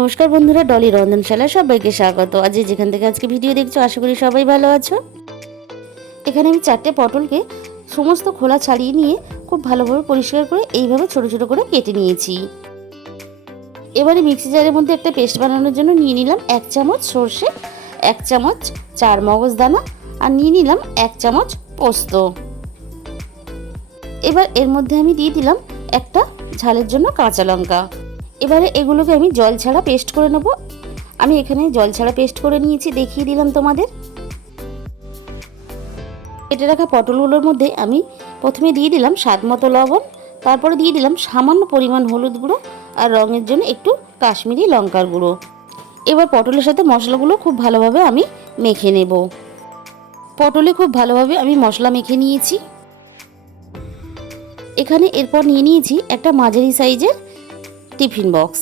নমস্কার বন্ধুরা, ডলি রন্ধনশালায় সবাইকে স্বাগত। আজ যেখান থেকে আজকে ভিডিও দেখছো, আশা করি সবাই ভালো আছো। এখানে আমি 4টে পটলকে সমস্ত খোলা ছাড়িয়ে নিয়ে খুব ভালোভাবে পরিষ্কার করে এইভাবে ছোট ছোট করে কেটে নিয়েছি। এবারে মিক্সি জারের মধ্যে একটা পেস্ট বানানোর জন্য নিয়ে নিলাম 1 চামচ সর্ষে, 1 চামচ চার মগজ দানা আর নিয়ে নিলাম 1 চামচ পোস্ত। এবার এর মধ্যে আমি দিয়ে দিলাম একটা ঝালের জন্য কাঁচা লঙ্কা। এবারে এগুলোকে আমি জল ছাড়া পেস্ট করে নেব। আমি এখানে জল ছাড়া পেস্ট করে নিয়েছি, দেখিয়ে দিলাম তোমাদের। কেটে রাখা পটলগুলোর মধ্যে আমি প্রথমে দিয়ে দিলাম স্বাদ মতো লবণ, তারপরে দিয়ে দিলাম সামান্য পরিমাণ হলুদ গুঁড়ো আর রঙের জন্য একটু কাশ্মীরি লঙ্কার গুঁড়ো। এবার পটলের সাথে মশলাগুলো খুব ভালোভাবে আমি মেখে নেব। পটলে খুব ভালোভাবে আমি মশলা মেখে নিয়েছি। এখানে এরপর নিয়ে নিয়েছি একটা মাঝারি সাইজের টিফিন বক্স।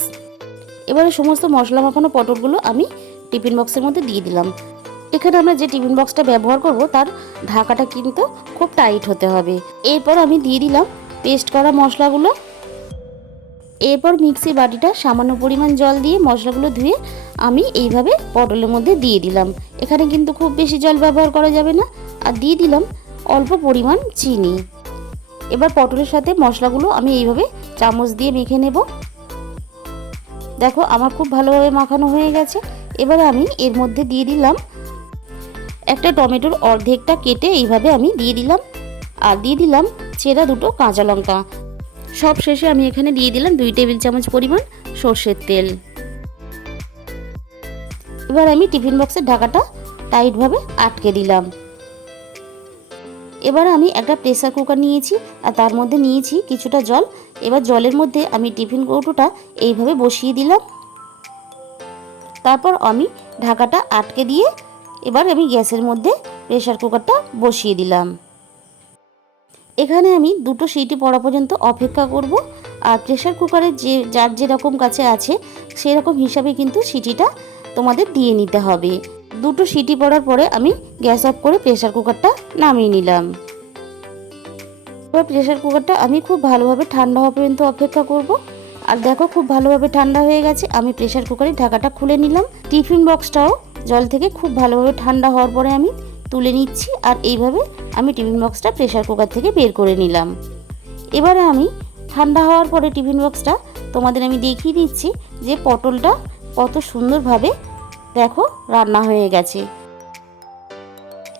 এবারে সমস্ত মশলা মাখানো পটলগুলো আমি টিফিন বক্সের মধ্যে দিয়ে দিলাম। এখানে আমরা যে টিফিন বক্সটা ব্যবহার করব তার ঢাকাটা কিন্তু খুব টাইট হতে হবে। এরপর আমি দিয়ে দিলাম পেস্ট করা মশলাগুলো। এরপর মিক্সির বাটিটা সামান্য পরিমাণ জল দিয়ে মশলাগুলো ধুয়ে আমি এইভাবে পটলের মধ্যে দিয়ে দিলাম। এখানে কিন্তু খুব বেশি জল ব্যবহার করা যাবে না। আর দিয়ে দিলাম অল্প পরিমাণ চিনি। এবার পটলের সাথে মশলাগুলো আমি এইভাবে চামচ দিয়ে মেখে নেব। দেখো আমার খুব ভালোভাবে মাখানো হয়ে গেছে। এবারে আমি এর মধ্যে দিয়ে দিলাম একটা টমেটোর অর্ধেকটা কেটে এইভাবে আমি দিয়ে দিলাম, আর দিয়ে দিলাম চেরা দুটো কাঁচা লঙ্কা। সব শেষে আমি এখানে দিয়ে দিলাম 2 টেবিল চামচ পরিমাণ সর্ষের তেল। এবার আমি টিফিন বক্সের ঢাকাটা টাইটভাবে আটকে দিলাম। এবার আমি একটা প্রেসার কুকার নিয়েছি আর তার মধ্যে নিয়েছি কিছুটা জল। এবার জলের মধ্যে আমি টিফিন কৌটোটা এইভাবে বসিয়ে দিলাম। তারপর আমি ঢাকাটা আটকে দিয়ে এবার আমি গ্যাসের মধ্যে প্রেসার কুকারটা বসিয়ে দিলাম। এখানে আমি 2টো সিটি পড়া পর্যন্ত অপেক্ষা করব। আর প্রেসার কুকারের যার যেরকম কাছে আছে সেরকম হিসাবে কিন্তু সিটিটা তোমাদের দিয়ে নিতে হবে। 2টো সিটি পড়ার পরে আমি গ্যাস অফ করে প্রেসার কুকারটা নামিয়ে নিলাম। এবার প্রেসার কুকারটা আমি খুব ভালোভাবে ঠান্ডা হওয়া পর্যন্ত অপেক্ষা করব। আর দেখো খুব ভালোভাবে ঠান্ডা হয়ে গেছে। আমি প্রেসার কুকারের ঢাকাটা খুলে নিলাম। টিফিন বক্সটাও জল থেকে খুব ভালোভাবে ঠান্ডা হওয়ার পরে আমি তুলে নিচ্ছি। আর এইভাবে আমি টিফিন বক্সটা প্রেসার কুকার থেকে বের করে নিলাম। এবারে আমি ঠান্ডা হওয়ার পরে টিফিন বক্সটা তোমাদের আমি দেখিয়ে দিচ্ছি যে পটলটা কত সুন্দরভাবে দেখো রান্না হয়ে গেছে।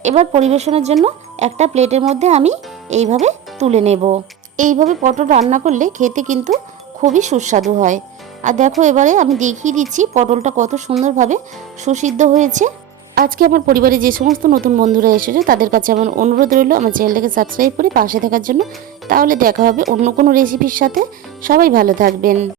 এবার পরিবেশনের জন্য একটা প্লেটের মধ্যে আমি এইভাবে তুলে নেব। এইভাবে পটল রান্না করলে খেতে কিন্তু খুবই সুস্বাদু হয়। আর দেখো এবারে আমি দেখিয়ে দিচ্ছি পটলটা কত সুন্দরভাবে সুসিদ্ধ হয়েছে। আজকে আমার পরিবারে যে সমস্ত নতুন বন্ধুরা এসেছে তাদের কাছে আমার অনুরোধ রইল আমার চ্যানেলটাকে সাবস্ক্রাইব করে পাশে থাকার জন্য। তাহলে দেখা হবে অন্য কোনো রেসিপির সাথে। সবাই ভালো থাকবেন।